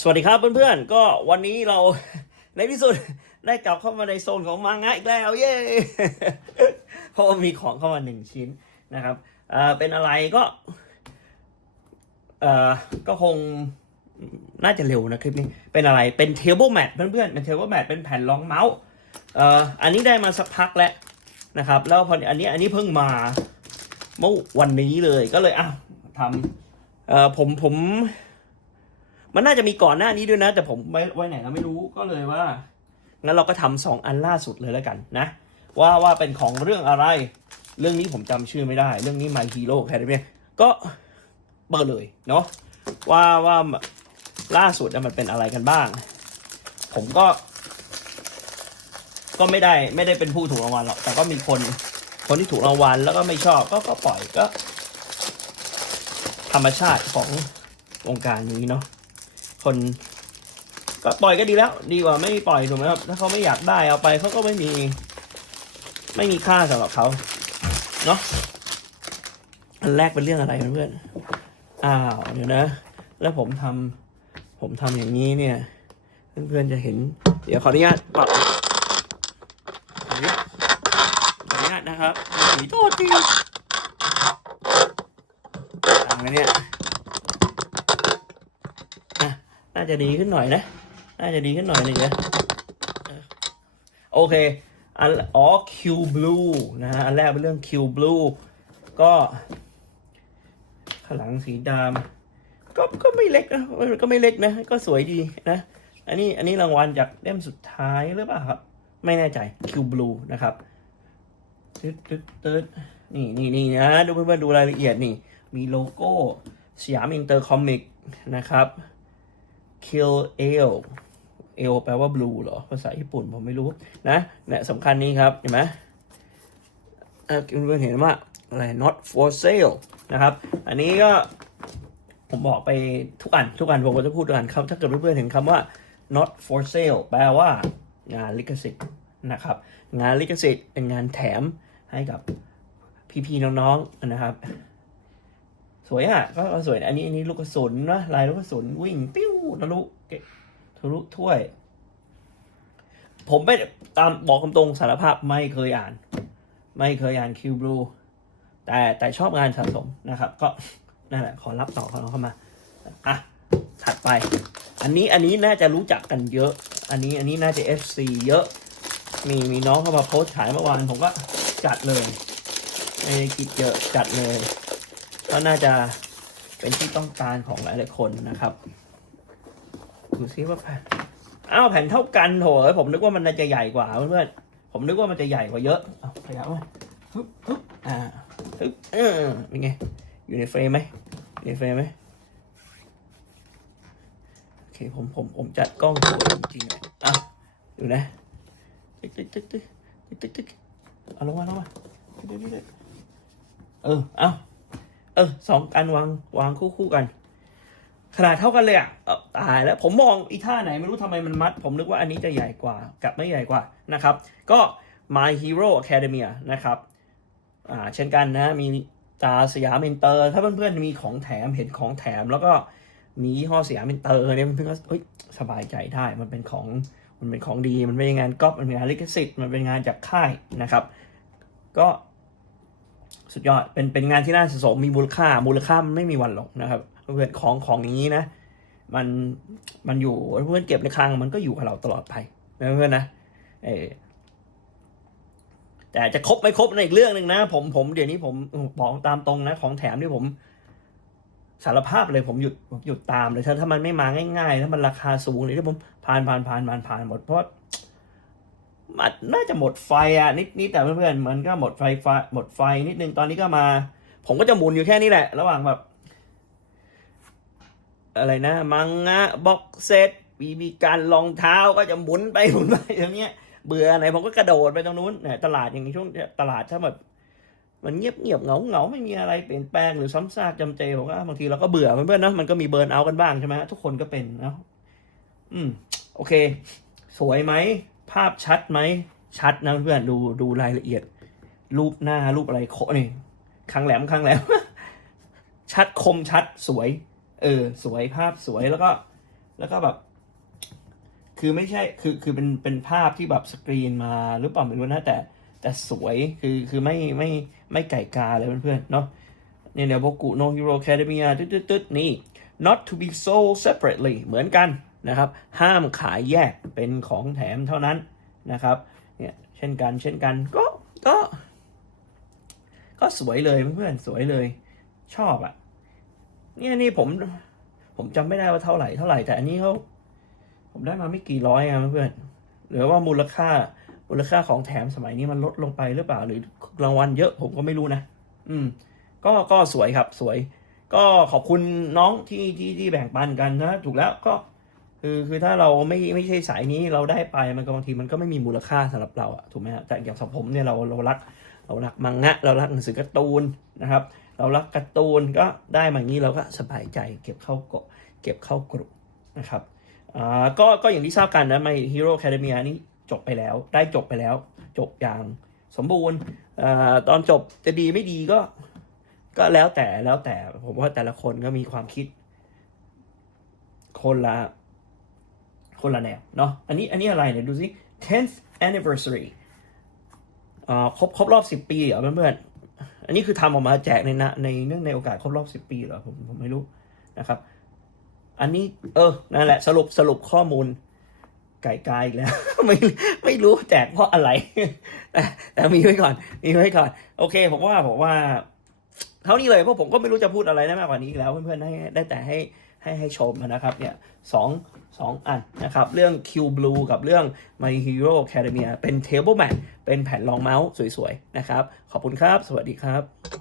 สวัสดีครับเพื่อนๆ ก็วันนี้เราในที่สุดได้กลับเข้ามาในโซนของมังงะอีกแล้วเย้เพราะมีของเข้ามาหนึ่งชิ้นนะครับเอ่อเป็นอะไรก็เอ่อก็คงน่าจะเร็วนะคลิปนี้ เป็นอะไรเป็นเทเบิลแมทเพื่อนๆเป็นเทเบิลแมทเป็นแผ่นรองเมาส์เอ่ออันนี้ได้มาสักพักแล้วนะครับ แล้วพออันนี้อันนี้เพิ่งมาเมื่อวันนี้เลยก็เลยอะทำเอ่อผมผม มันน่าจะมีก่อนหน้านี้ด้วยนะ แต่ผมไว้ไว้ไหนเราไม่รู้ก็เลยว่า งั้นเราก็ทำสองอันล่าสุดเลยแล้วกันนะ ว่าว่าเป็นของเรื่องอะไร เรื่องนี้ผมจำชื่อไม่ได้ เรื่องนี้ My Hero Academia ก็เปิดเลยเนาะว่าว่าล่าสุดน่ะมันเป็นอะไรกันบ้าง ผมก็ ก็ไม่ได้ไม่ได้เป็นผู้ถูกรางวัลหรอก แต่ก็มีคนคนที่ถูกรางวัลแล้วก็ไม่ชอบก็ก็ปล่อยก็ ธรรมชาติของวงการนี้เนาะ คนก็ปล่อยก็ดีแล้ว ดีกว่าไม่ปล่อยถูกไหมครับถ้าเขาไม่อยากได้เอาไปเขาก็ไม่มี ไม่มีค่าสำหรับเขาเนาะอันแรกเป็นเรื่องอะไรเพื่อนอ้าวเดี๋ยวนะ แล้วผมทำผมทำอย่างนี้เนี่ย เพื่อนๆจะเห็น เดี๋ยวขออนุญาตปรับอนุญาตขออนุญาตนะครับสีโทษทีต่างไหมเนี่ย น่า จะดีขึ้นหน่อยนะ น่าจะดีขึ้นหน่อยนึงนะโอเคอันอ๋อ Q Blue นะฮะ อันแรกเป็นเรื่อง Q Blue ก็ข้างหลังสีดำก็ก็ไม่เล็กนะก็ไม่เล็กนะ ก็สวยดีนะ อันนี้อันนี้รางวัลจากเล่มสุดท้ายหรือเปล่าครับ ไม่แน่ใจ Q Blue นะครับตึ๊ดตึ๊ดตึ๊ดนี่นี่นี่นะดูเพื่อนๆดูรายละเอียดนี่ มีโลโก้สยามอินเตอร์คอมิกนะครับ kill ale ale แปลว่า blue เหรอ ภาษาญี่ปุ่นผมไม่รู้นะเนี่ยสำคัญนี้ครับเห็นไหมเออเพื่อนๆเห็นว่าอะไร not for sale นะครับ อันนี้ก็ผมบอกไปทุกอัน ทุกอันผมก็จะพูดทุกอันครับ ถ้าเกิดเพื่อนๆเห็นคำว่า not for sale แปลว่างานลิขสิทธิ์นะครับ งานลิขสิทธิ์เป็นงานแถมให้กับพี่ๆน้องๆนะครับ สวยอะก็สวยอันนี้อันนี้ลูกกระสุนนะลายลูกกระสุนวิ่งปิ้วทะลุเกะทะลุถ้วย ผมไม่ตามบอกคำตรงสารภาพไม่เคยอ่าน ไม่เคยอ่านคิวบลูแต่แต่ชอบงานสะสมนะครับ ก็นั่นแหละขอรับต่อเขาเข้ามาอะถัดไป อันนี้อันนี้น่าจะรู้จักกันเยอะ อันนี้อันนี้น่าจะ FC เยอะมีมีน้องเข้ามาโพสต์ขายเมื่อวานผมก็จัดเลยไม่ได้คิดเยอะจัดเลย ก็น่าจะเป็นที่ต้องการของหลายๆคนนะครับดูซิว่าแผ่นอ้าวแผ่นเท่ากันโถเอ้ยผมนึกว่ามันจะใหญ่กว่าเพื่อนๆผมนึกว่ามันจะใหญ่กว่าเยอะเอาขยับมาฮึบฮึบอ่าฮึบเออเป็นไงอยู่ในเฟรมไหมอยู่ในเฟรมไหมโอเคผมผมผมจัดกล้องสวยจริงๆเลยอะดูนะตึ๊กตึ๊กตึ๊กตึ๊กตึ๊กตึ๊กตึ๊กเอาลงมาลงมาตึ๊กตึ๊กตึ๊กเออเอา เออสองอันวางวางคู่คู่กัน ขนาดเท่ากันเลยอะตายแล้วผมมองอีท่าไหนไม่รู้ทำไมมันมัด ผมนึกว่าอันนี้จะใหญ่กว่ากับไม่ใหญ่กว่านะครับ ก็ My Hero Academia นะครับอ่าเช่นกันนะมีตาสยามอินเตอร์ ถ้าเพื่อนๆมีของแถมเห็นของแถม แล้วก็มียี่ห้อสยามอินเตอร์เนี่ยเพื่อนๆก็เฮ้ยสบายใจได้มันเป็นของมันเป็นของดี มันไม่ใช่งานก๊อปมันเป็นงานลิขสิทธิ์มันเป็นงานจากค่ายนะครับ ก็ สุดยอดเป็นเป็นงานที่น่าสะสมมีมูลค่า มูลค่ามันไม่มีวันหรอกนะครับเพื่อนของของอย่างนี้นะ มันมันอยู่เพื่อนเก็บในคลังมันก็อยู่กับเราตลอดไปนะเพื่อนนะเออแต่จะครบไม่ครบในอีกเรื่องหนึ่งนะ ผมผมเดี๋ยวนี้ผมบอกตามตรงนะ ของแถมที่ผมสารภาพเลยผมหยุดหยุดตามเลยถ้าถ้ามันไม่มาง่ายๆถ้ามันราคาสูงเลยที่ผมผ่านผ่านผ่านผ่านผ่านหมดเพราะ มันน่าจะหมดไฟอะนิดนิดแต่เพื่อนๆมันก็หมดไฟไฟหมดไฟนิดนึงตอนนี้ก็มา ผมก็จะหมุนอยู่แค่นี้แหละ ระหว่างแบบ อะไรนะ มังงะบ็อกเซตบีบีการรองเท้าก็จะหมุนไปหมุนไปอย่างเงี้ยเบื่อไหนผมก็กระโดดไปตรงนู้นเนี่ยตลาดอย่างนี้ช่วงตลาดถ้าแบบมันเงียบเงียบเงาเงาไม่มีอะไรเปลี่ยนแปลงหรือซ้ำซากจำเจผมก็บางทีเราก็เบื่อเพื่อนๆนะมันก็มีเบิร์นเอาท์กันบ้างใช่ไหมทุกคนก็เป็นนะอืม โอเค สวยไหม ภาพชัดไหมชัดนะเพื่อนดูดูรายละเอียด รูปหน้ารูปอะไรโคนี่คางแหลมคางแหลม ชัดคมชัดสวย เออ สวยภาพสวยแล้วก็ แล้วก็แบบ คือไม่ใช่คือคือเป็นเป็นภาพที่แบบสกรีนมาหรือเปล่าไม่รู้นะแต่ แต่สวยคือคือไม่ไม่ไม่ไก่กาเลยเพื่อนๆเนาะเนี่ยเดี๋ยวบกกู no hero academia ตึ๊ดตึ๊ดตึ๊ดนี่ not to be sold separately เหมือนกัน นะครับ ห้ามขายแยกเป็นของแถมเท่านั้นนะครับ เนี่ยเช่นกันเช่นกันก็ก็ก็สวยเลยเพื่อนๆสวยเลย ชอบอะ่ะเนี่ยนี่ผม ผมจำไม่ได้ว่าเท่าไหร่เท่าไหร่แต่อันนี้เขาผมได้มาไม่กี่ร้อยอะเพื่อนหรือว่ามูลค่ามูลค่าของแถมสมัยนี้มันลดลงไปหรือเปล่า หรือรางวัลเยอะผมก็ไม่รู้นะอืม ก็ก็สวยครับสวย ก็ขอบคุณน้องที่ที่ที่แบ่งปันกันนะถูกแล้วก็ คือคือถ้าเราไม่ไม่ใช่สายนี้เราได้ไปมันก็บางทีมันก็ไม่มีมูลค่าสำหรับเราอะถูกไหมฮะแต่อย่างสับผมเนี่ยเราเรารักเรารักมังงะ เรารักหนังสือการ์ตูนนะครับ เรารักการ์ตูนก็ได้มาอย่างนี้เราก็สบายใจเก็บเข้ากะเก็บเข้ากรุนะครับอ่าก็ก็อย่างที่ทราบกันนะ My Hero Academia นี้จบไปแล้ว ได้จบไปแล้ว จบอย่างสมบูรณ์อ่าตอนจบจะดีไม่ดีก็ ก็แล้วแต่แล้วแต่ผมว่าแต่ละคนก็มีความคิดคนละ คนละแนวเนาะอันนี้อันนี้อะไรเนี่ยดูสิ 10th anniversary อ่าครบครบรอบสิบปีเหรอเพื่อนๆอันนี้คือทำออกมาแจกในนในเนื่องในโอกาสครบรอบสิบปีเหรอผมผมไม่รู้นะครับ อันนี้เออนั่นแหละสรุปสรุปข้อมูลไก่กายอีกแล้ว ไม่ไม่รู้แจกเพราะอะไร แต่แต่มีไว้ก่อน มีไว้ก่อน โอเค ผมว่าผมว่า เท่านี้เลยเพราะผมก็ไม่รู้จะพูดอะไรได้มากกว่านี้อีกแล้วเพื่อนๆให้ได้แต่ให้ให้ให้ชมนะครับเนี่ยสองสองอันนะครับ เรื่อง Q Blue กับเรื่อง My Hero Academia เป็น Table Mat เป็นแผ่นรองเมาส์สวยๆ นะครับ ขอบคุณครับ สวัสดีครับ